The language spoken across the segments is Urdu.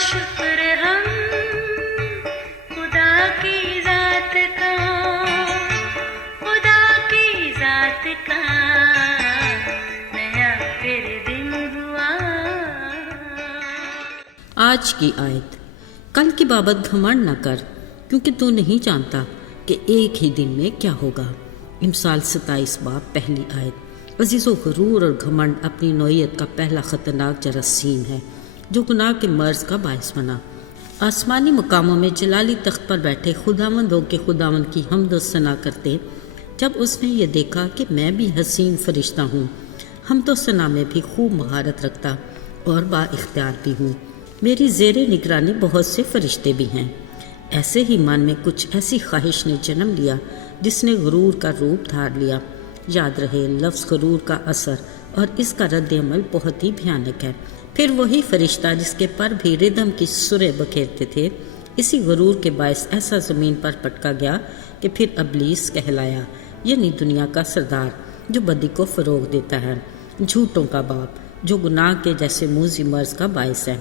شکر ہم خدا کی ذات کا، خدا کی ذات کا نیا پھر دن ہوا۔ آج کی آیت، کل کی بابت گھمنڈ نہ کر کیونکہ تو نہیں جانتا کہ ایک ہی دن میں کیا ہوگا۔ امثال 27 باب پہلی آیت۔ عزیزو، غرور اور گھمنڈ اپنی نوعیت کا پہلا خطرناک جراثیم ہے جو گناہ کے مرض کا باعث بنا۔ آسمانی مقاموں میں جلالی تخت پر بیٹھے خداوند ہو کے خداوند کی حمد و ثنا کرتے جب اس نے یہ دیکھا کہ میں بھی حسین فرشتہ ہوں، حمد و ثنا میں بھی خوب مہارت رکھتا اور با اختیار بھی ہوں، میری زیر نگرانی بہت سے فرشتے بھی ہیں۔ ایسے ہی من میں کچھ ایسی خواہش نے جنم لیا جس نے غرور کا روپ دھار لیا۔ یاد رہے، لفظ غرور کا اثر اور اس کا رد عمل بہت ہی بھیانک ہے۔ پھر وہی فرشتہ جس کے پر بھی ردم کی سریں بکھیرتے تھے، اسی غرور کے باعث ایسا زمین پر پٹکا گیا کہ پھر ابلیس کہلایا، یعنی دنیا کا سردار جو بدی کو فروغ دیتا ہے، جھوٹوں کا باپ جو گناہ کے جیسے موذی مرض کا باعث ہے،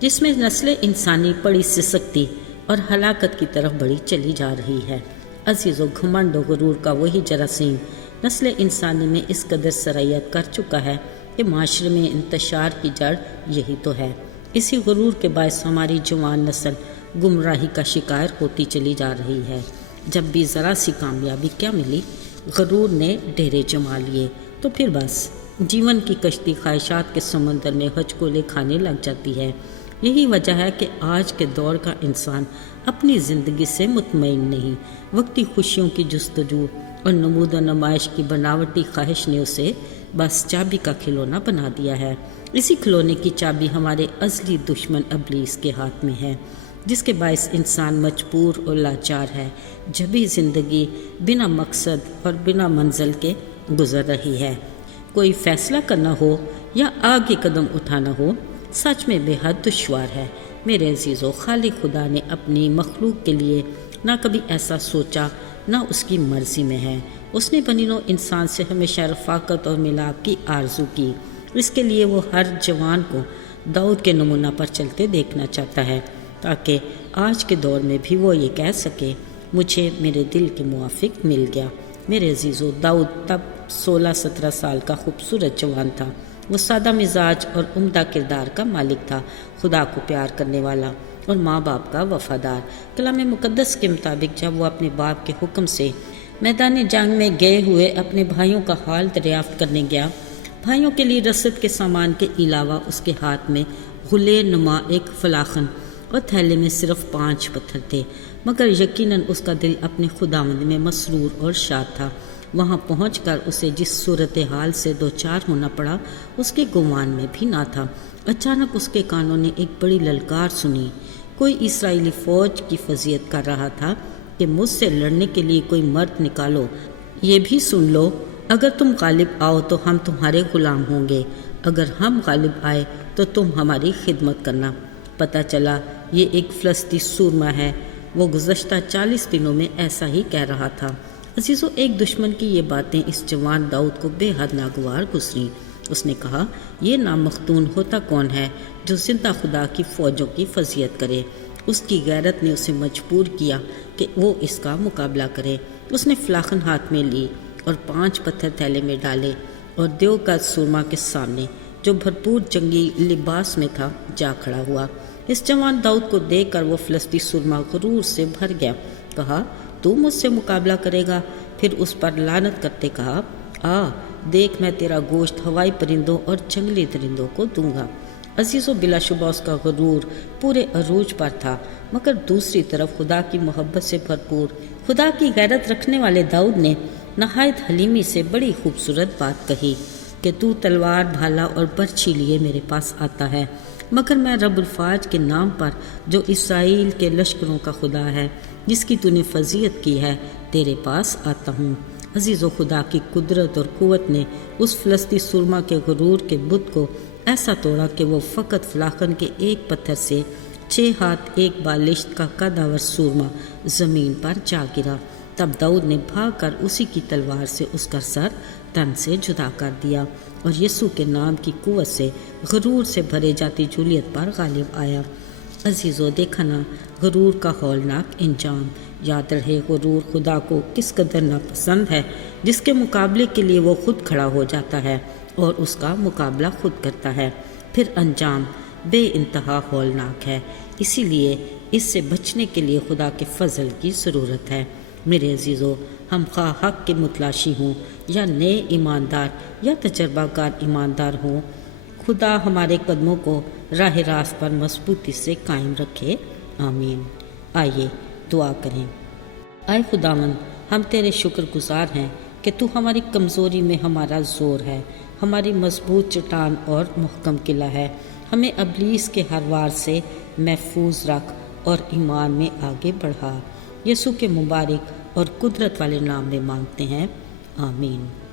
جس میں نسل انسانی بڑی سسکتی اور ہلاکت کی طرف بڑی چلی جا رہی ہے۔ عزیزو، گھمنڈ و غرور کا وہی جراثیم نسل انسانی میں اس قدر سرایت کر چکا ہے کہ معاشرے میں انتشار کی جڑ یہی تو ہے۔ اسی غرور کے باعث ہماری جوان نسل گمراہی کا شکار ہوتی چلی جا رہی ہے۔ جب بھی ذرا سی کامیابی کیا ملی، غرور نے ڈیرے جما لیے تو پھر بس جیون کی کشتی خواہشات کے سمندر میں ہچکولے کھانے لگ جاتی ہے۔ یہی وجہ ہے کہ آج کے دور کا انسان اپنی زندگی سے مطمئن نہیں۔ وقتی خوشیوں کی جستجو اور نمود و نمائش کی بناوٹی خواہش نے اسے بس چابی کا کھلونا بنا دیا ہے۔ اسی کھلونے کی چابی ہمارے ازلی دشمن ابلیس کے ہاتھ میں ہے، جس کے باعث انسان مجبور اور لاچار ہے، جبھی زندگی بنا مقصد اور بنا منزل کے گزر رہی ہے۔ کوئی فیصلہ کرنا ہو یا آگے قدم اٹھانا ہو، سچ میں بے حد دشوار ہے۔ میرے عزیزو، خالق خدا نے اپنی مخلوق کے لیے نہ کبھی ایسا سوچا نہ اس کی مرضی میں ہے۔ اس نے بنی نوع انسان سے ہمیشہ رفاقت اور ملاپ کی آرزو کی۔ اس کے لیے وہ ہر جوان کو داؤد کے نمونہ پر چلتے دیکھنا چاہتا ہے، تاکہ آج کے دور میں بھی وہ یہ کہہ سکے، مجھے میرے دل کے موافق مل گیا۔ میرے عزیزو، داؤد تب 16-17 سال کا خوبصورت جوان تھا۔ وہ سادہ مزاج اور عمدہ کردار کا مالک تھا، خدا کو پیار کرنے والا اور ماں باپ کا وفادار۔ کلام مقدس کے مطابق جب وہ اپنے باپ کے حکم سے میدان جنگ میں گئے ہوئے اپنے بھائیوں کا حال دریافت کرنے گیا، بھائیوں کے لیے رسد کے سامان کے علاوہ اس کے ہاتھ میں غلے نما ایک فلاخن اور تھیلے میں صرف 5 پتھر تھے، مگر یقیناً اس کا دل اپنے خداوند میں مسرور اور شاد تھا۔ وہاں پہنچ کر اسے جس صورتحال سے دوچار ہونا پڑا اس کے گمان میں بھی نہ تھا۔ اچانک اس کے کانوں نے ایک بڑی للکار سنی۔ کوئی اسرائیلی فوج کی فضیحت کر رہا تھا کہ مجھ سے لڑنے کے لیے کوئی مرد نکالو، یہ بھی سن لو، اگر تم غالب آؤ تو ہم تمہارے غلام ہوں گے، اگر ہم غالب آئے تو تم ہماری خدمت کرنا۔ پتہ چلا یہ ایک فلسطی سورما ہے۔ وہ گزشتہ 40 دنوں میں ایسا ہی کہہ رہا تھا۔ عزیزو، ایک دشمن کی یہ باتیں اس جوان داؤد کو بے حد ناگوار گزریں۔ اس نے کہا، یہ نامختون ہوتا کون ہے جو زندہ خدا کی فوجوں کی فضیحت کرے؟ اس کی غیرت نے اسے مجبور کیا کہ وہ اس کا مقابلہ کرے۔ اس نے فلاخن ہاتھ میں لی اور 5 پتھر تھیلے میں ڈالے اور دیو کا سورما کے سامنے جو بھرپور جنگی لباس میں تھا جا کھڑا ہوا۔ اس جوان داؤد کو دیکھ کر وہ فلسطی سورما غرور سے بھر گیا۔ کہا، تو مجھ سے مقابلہ کرے گا؟ پھر اس پر لعنت کرتے کہا، آ دیکھ، میں تیرا گوشت ہوائی پرندوں اور جنگلی درندوں کو دوں گا۔ عزیزو، بلا شبہ اس کا غرور پورے عروج پر تھا، مگر دوسری طرف خدا کی محبت سے بھرپور، خدا کی غیرت رکھنے والے داؤد نے نہایت حلیمی سے بڑی خوبصورت بات کہی کہ تو تلوار، بھالا اور برچھی لیے میرے پاس آتا ہے، مگر میں رب الفاج کے نام پر جو اسرائیل کے لشکروں کا خدا ہے، جس کی تو نے فضیحت کی ہے، تیرے پاس آتا ہوں۔ عزیزو، خدا کی قدرت اور قوت نے اس فلسطی سورما کے غرور کے بت کو ایسا توڑا کہ وہ فقط فلاخن کے ایک پتھر سے 6 ہاتھ 1 بالشت کا قدآور سورما زمین پر جا گرا۔ تب داؤد نے بھاگ کر اسی کی تلوار سے اس کا سر تن سے جدا کر دیا اور یسوع کے نام کی قوت سے غرور سے بھرے جاتی جولیت پر غالب آیا۔ عزیزو دیکھا نا غرور کا ہولناک انجام۔ یاد رہے غرور خدا کو کس قدر ناپسند ہے، جس کے مقابلے کے لیے وہ خود کھڑا ہو جاتا ہے اور اس کا مقابلہ خود کرتا ہے، پھر انجام بے انتہا ہولناک ہے۔ اسی لیے اس سے بچنے کے لیے خدا کے فضل کی ضرورت ہے۔ میرے عزیزو، ہم خواہ حق کے متلاشی ہوں یا نئے ایماندار یا تجربہ کار ایماندار ہوں، خدا ہمارے قدموں کو راہ راست پر مضبوطی سے قائم رکھے، آمین۔ آئیے دعا کریں۔ اے خداوند، ہم تیرے شکر گزار ہیں کہ تو ہماری کمزوری میں ہمارا زور ہے، ہماری مضبوط چٹان اور محکم قلعہ ہے۔ ہمیں ابلیس کے ہر وار سے محفوظ رکھ اور ایمان میں آگے بڑھا۔ یسوع کے مبارک اور قدرت والے نام میں مانگتے ہیں، آمین۔